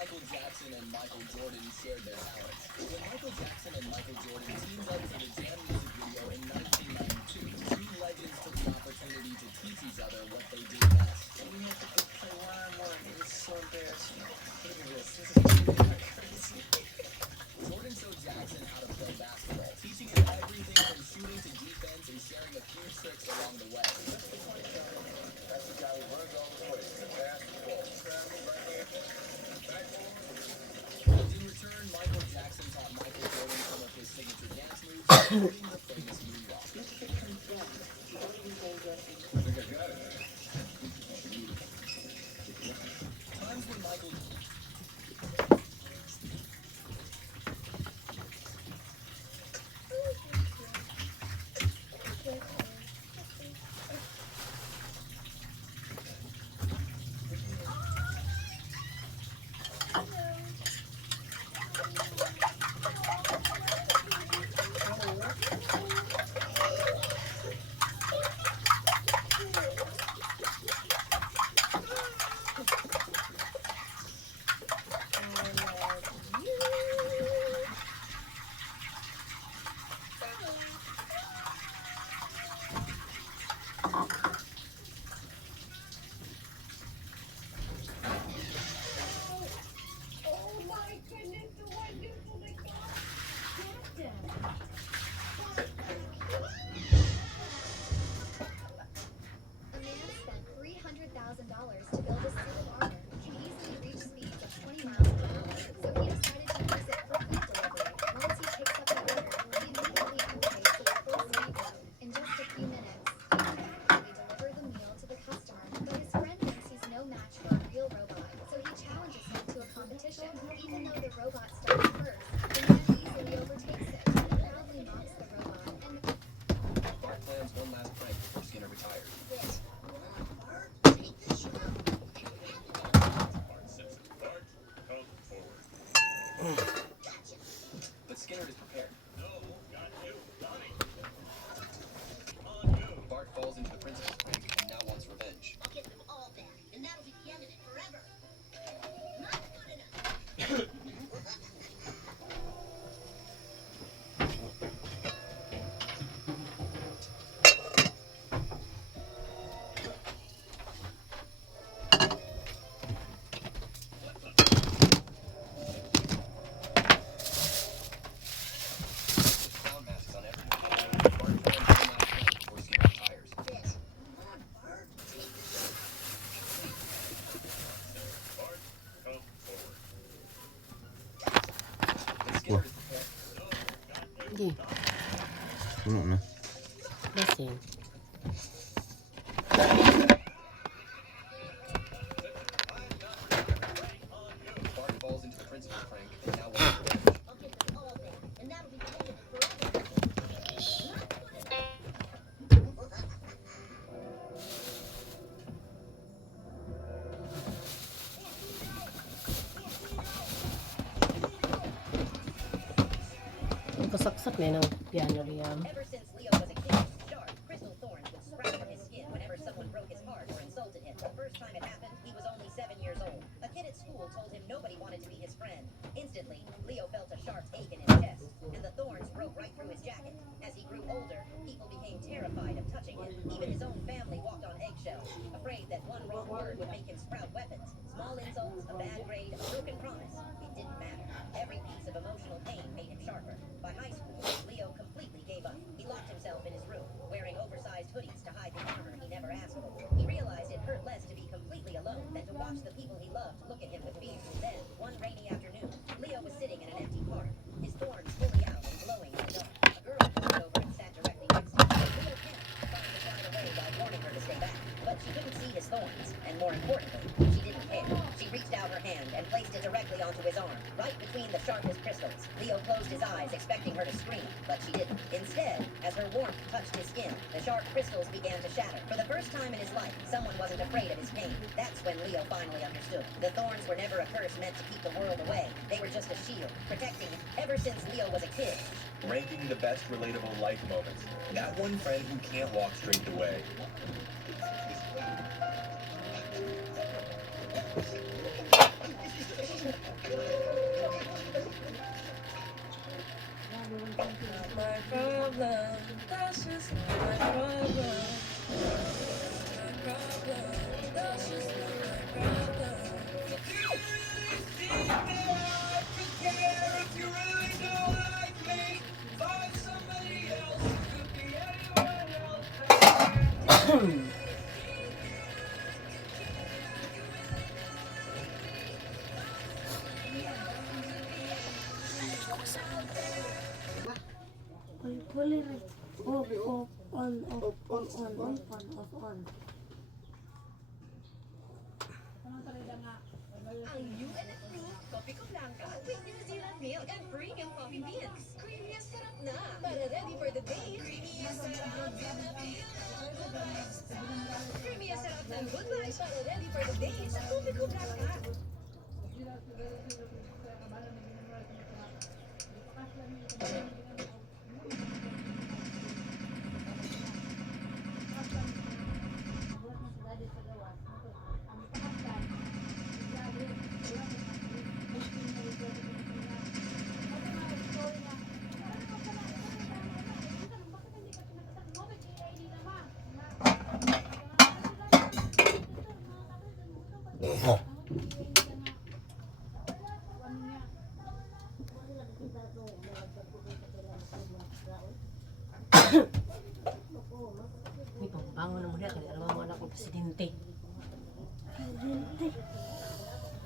Michael Jackson and Michael Jordan shared their talents. When Michael Jackson and Michael Jordan teamed up for the Jam music video in 1992, two legends took the opportunity to teach each other what they did best. We had to go play one-on-one. It was so embarrassing. Look at this. This is crazy. Jordan showed Jackson how to play basketball, teaching him everything from shooting to defense and sharing a few tricks along the way. That's the point, Johnny. That's the guy who runs all the plays. The basketball. Travel, right leg, backboard. In return, Michael Jackson taught Michael Jordan some of his signature dance moves, including the famous moonwalk. This kid comes back. What do we go dressing? I think I got it. Times when Michael to build a suit of armor can easily reach speeds of 20 miles per hour, so he decided to use it for food delivery. Once he picks up the order, he immediately upgrades to the full speed mode. In just a few minutes, he can accurately deliver the meal to the customer, but his friend thinks he's no match for a real robot, so he challenges him to a competition. Even though the robot starts first, the man easily overtakes it. He proudly mocks the robot, and Bart plans one last prank before Skinner retires. But Skinner is prepared. Bart falls into the principal's prank and now wants revenge. I'll get them all back, and that'll be the end of it forever. Not good enough. Clown masks on everyone. Bart plans one last prank before Skinner retires. This. Come on, Bart. Take this. But Skinner is prepared. Hindi. Puno na. Lasing. Bart falls into the principal's prank and now wants revenge. I'll get them all back, and that'll be the end of it forever. Not good enough. Kasaksak na ng piano Liam. Ever since Leo was a kid, sharp, crystal thorns would sprout from his skin whenever someone broke his heart or insulted him. The first time it happened, he was only 7 years old. A kid at school told him nobody wanted to be his friend. Instantly, Leo felt a sharp ache in his chest, and the thorns broke right through his jacket. As he grew older, people became terrified of touching him. Even his own family walked on eggshells, afraid that one wrong word would make him sprout weapons. Small insults, a bad grade, a broken promise. It didn't matter. Every piece of emotional pain made him sharper. By high school, Leo completely gave up. He locked himself in his room, wearing oversized hoodies to hide the armor he never asked for. He realized it hurt less to be completely alone than to watch the people he loved look at him with fear. Then, one rainy afternoon, Leo was sitting in an empty park, his thorns fully out and glowing in the dark. A girl walked over and sat directly next to him. Leo panicked, trying to slide away while warning her to stay back. But she couldn't see his thorns, and more importantly, she didn't care. She reached out her hand and placed it directly onto his arm, right between the sharpest crystals. Leo closed his eyes, expecting her to scream, but she didn't. Instead, as her warmth touched his skin, the sharp crystals began to shatter. For the first time in his life, someone wasn't afraid of his pain. That's when Leo finally understood. The thorns were never a curse meant to keep the world away. They were just a shield, protecting him ever since Leo was a kid. Ranking the best relatable life moments. That one friend who can't walk straight away. Fully off, on, off, on. Ang UNF Proof Coffee Ko Blanca with New Zealand milk and premium coffee beans. Creamy at sarap na. Para ready for the day. Creamy at sarap ng good vibes. Para ready for the day sa Coffee Ko Blanca. May pagbangon na muna. Kaya alam mo anak ko presidente.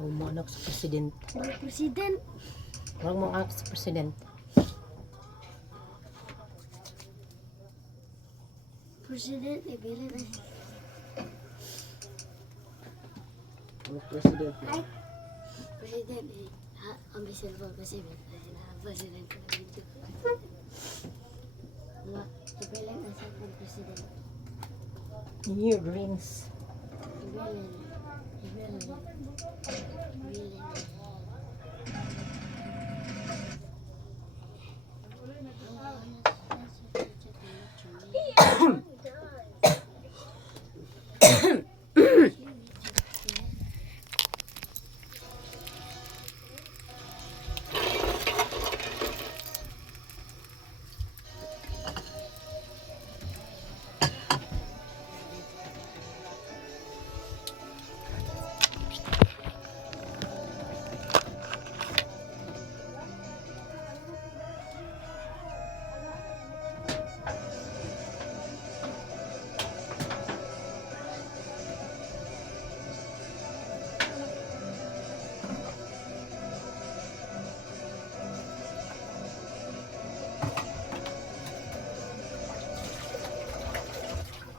Huwag mo anak sa presidente. President. Huwag mo anak sa presidente. President, ibili na. President. Ay, President, ang bisan po, President. President ko na video. Nga, ibili na sa akong President. New drinks. Ibili na.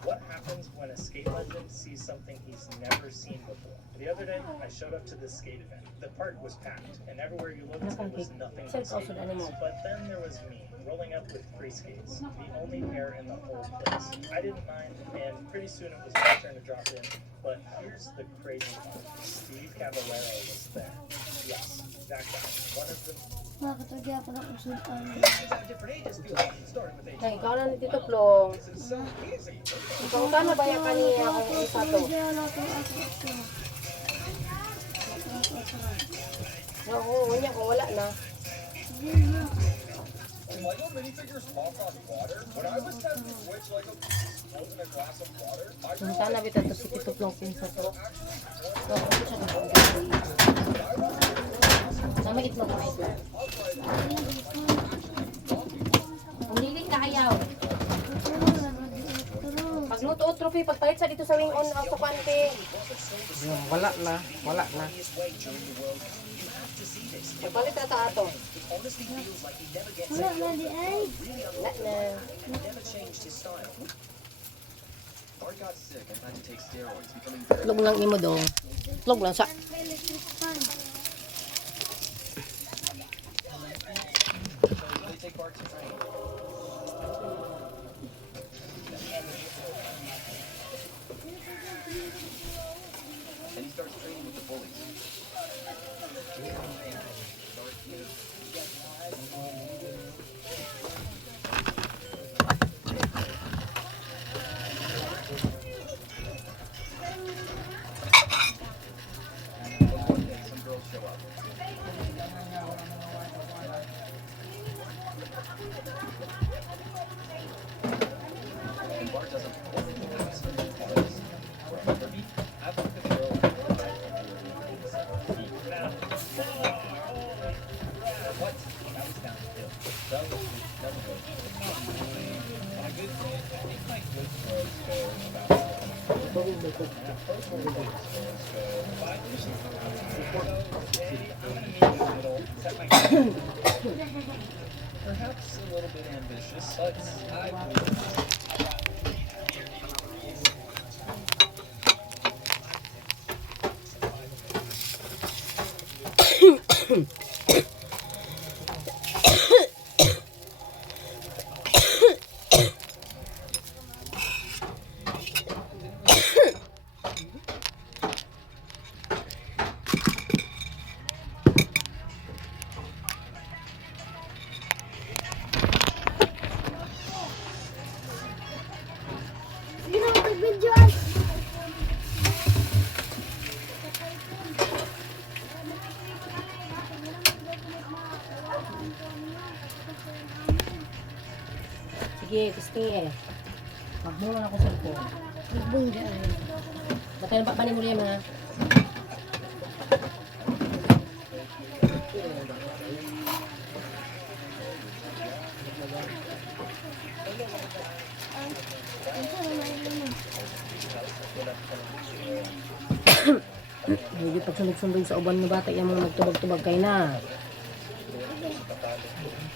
What happens when a skate legend sees something he's never seen before? The other day, I showed up to this skate event. The park was packed, and everywhere you looked, there was nothing but skateboards. But then there was me, rolling up with free skates, the only pair in the whole place. I didn't mind, and pretty soon it was my turn to drop in. But here's the crazy part. Steve Cavallero was there. Yes, that guy. One of the Nakatagya ako ng usutan. Ay, ikaw na ni Tito Plong. Ikaw ka na ba yung kaniya kung isa to? Oo, niya kung wala na. Lego minifigures pop on water? When I was 10, which Lego was in a glass of water, I Ang tanah bita to si Tito Plong pinsa to. Oo, siya na. Sama itlog na ito. Umilit ka ayaw. Pagluto o trophy, pagpalit sa dito sa wing on sa pante. Wala na. Pagpalit na ta ato. Wala na di ay. Wala na. Bart got sick and had to take steroids, becoming Itlog lang imo do. Itlog lang sa. Electric fan. They take Bart to train. And he starts training with the bullies. One day, some girls show up. And Bart doesn't ask for cards or whatever. After the girl, what? That was downhill. That was my good throws, I think my good throws go about and at first my good throws go 5 inches. So today, I'm going to meet in the middle, set my Perhaps a little bit ambitious, but I believe it. Sige na, mag-videoan. Sige, Kristi eh. Magmula ako sa po. Baka na papanin mo liam ha. Hindi pagsunog-sunog sa uban ng bata yung mga magtubag-tubag kayo na.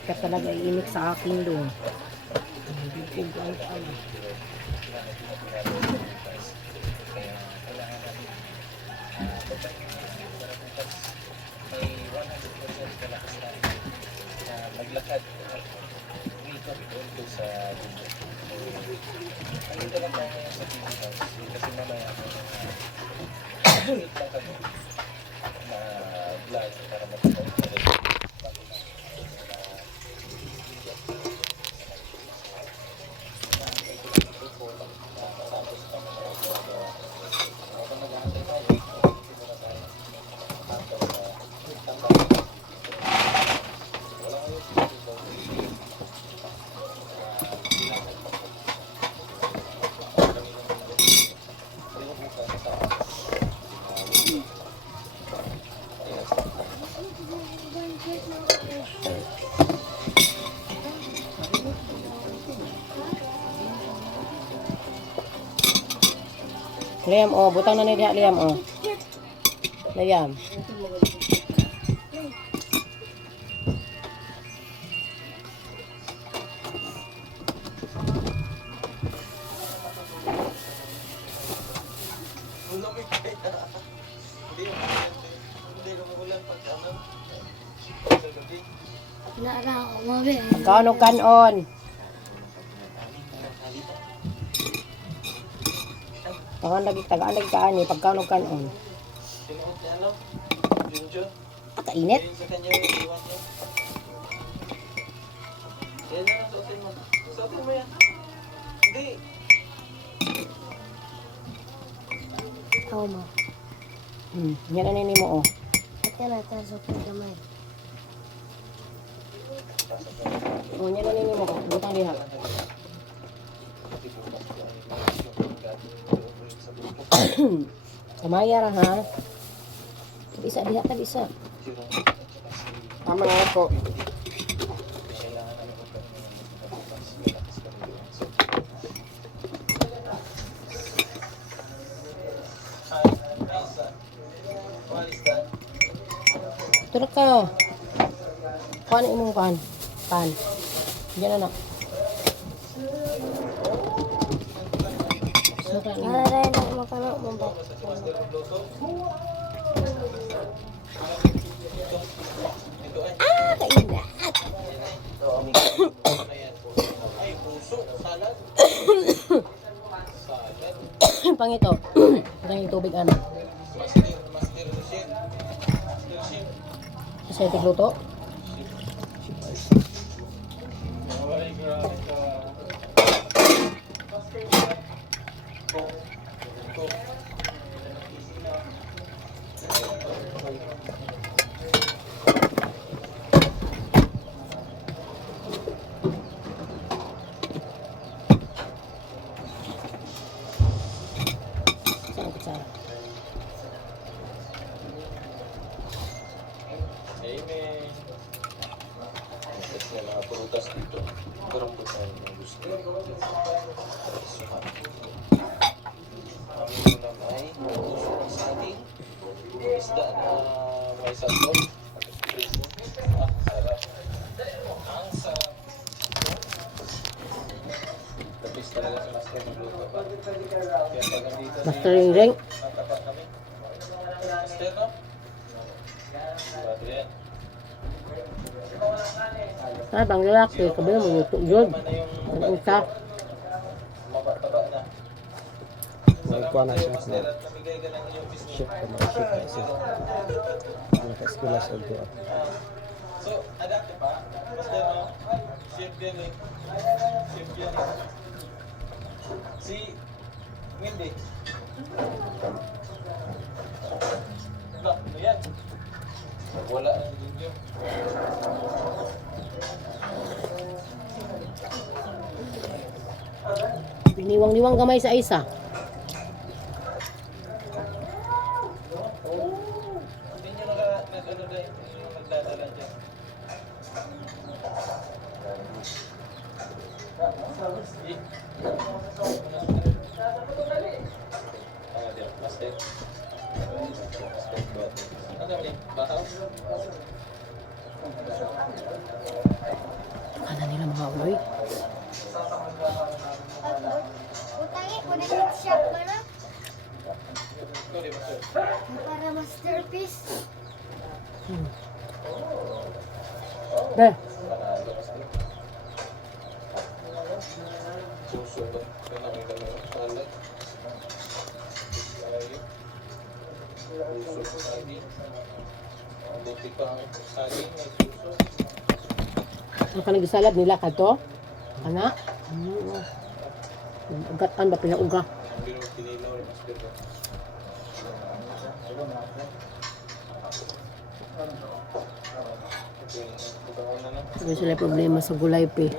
Kaya talaga iimik sa akin doon. May 100% kalakas na maglakad. Umikot doon sa bundok. Andito lang tayo sa Pilipinas kasi mamaya sulit lang kami na vlog para matapos ko rin. Liam, oh, butang na niya, Liam, oh. Liam. Kaon o kanon. Tagaan lagi kaan eh, pagkaon o kanon. At init. Ako mo. Yan ang nini mo, oh. At yan natin sa pagdamay. Oh, yan ang nini mo, oh. Butang liha. Kamaya ra ha. Bisa diha ta bisa. Tama nga ako. Tara ka. Kuan imong kan. Pan. Diyan na. Nararay na makano mo ba? Kainat. Pangito. Pangito tubig ano. Sa tigluto. Amen. Kasi mga prutas dito. Karambot tayo ng gusto. Suhan. Kami naman ay puso ng saging. Isda na may salto. Ang sarap. Ang sarap. Basta ring-ring. Natapa kami. Master, no? Grabe yan. Ay, bang lalaki. Kabila mo yung yun. Tama na yung Ang isa. mababa na. Nagkuha na siya. Master, at namigay ka ng iyong business. Shift ko na. Shift na siya. Naka-eskwela siya dito. So, adapt pa. Master, no? Shift din eh. Shift yan eh. Si Wendy. Ano yan? Wala na si Junjun. Biniwang-niwang gamay sa isa. Hindi nyo nag-ano dahil nagdadala dyan. Master. Ano ba yun? Bataw? Kana nila mga uloy. Utangin ko na yung shop para Sorry, master. para masterpiece. Be, Panalo, master. Suso ba? Kailangan ka ng salad. Suso lagi. Buti pa ang saging, may suso. ang kanang gisalad nila kadto. Ana? Ugatan ba pinauga? Ang biro tinilaw, master ba? Okay, bukaon na lang. Hindi sila problema sa gulay pe.